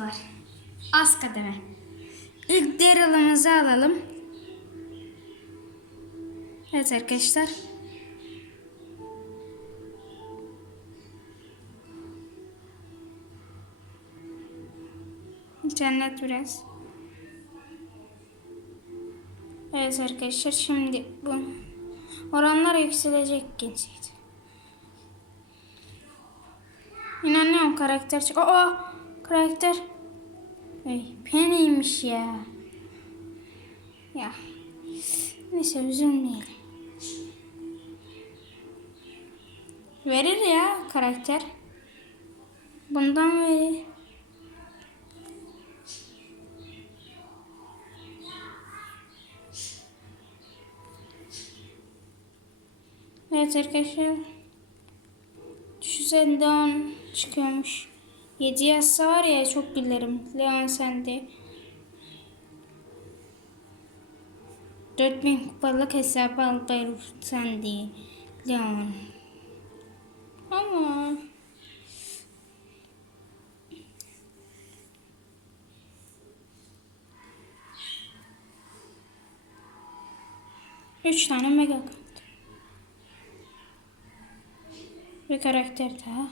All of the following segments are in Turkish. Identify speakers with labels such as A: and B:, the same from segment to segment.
A: var. Az kademe. İlk Daryl'ımızı alalım. Evet arkadaşlar. İnternet biraz. Evet arkadaşlar şimdi bu oranlar yükselecek genseydi. İnanıyorum karakter çık. Aa karakter. Ey Penny'ymiş ya. Ya. Neyse üzülmeyelim. Verir ya karakter. Bundan verir. Evet arkadaşlar. Düşünsene Leon çıkıyormuş. 7 yazsa var ya çok gülerim. Leon sende. 4000 kupalık hesabı alırım sen diye. Leon. Ama Üç tane mega kart. Bir karakter daha.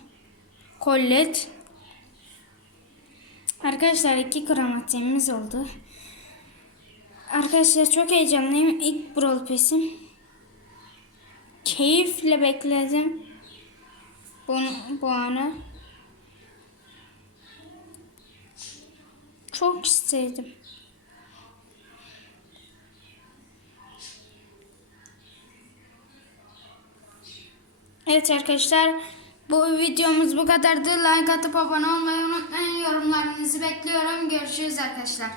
A: Colette. Arkadaşlar iki kromatiğimiz oldu. Arkadaşlar çok heyecanlıyım. İlk Brawl Pass'im. Keyifle bekledim. Bunu, bu anı. Çok istedim. Evet arkadaşlar bu videomuz bu kadardı. Like atıp abone olmayı unutmayın. Yorumlarınızı bekliyorum. Görüşürüz arkadaşlar.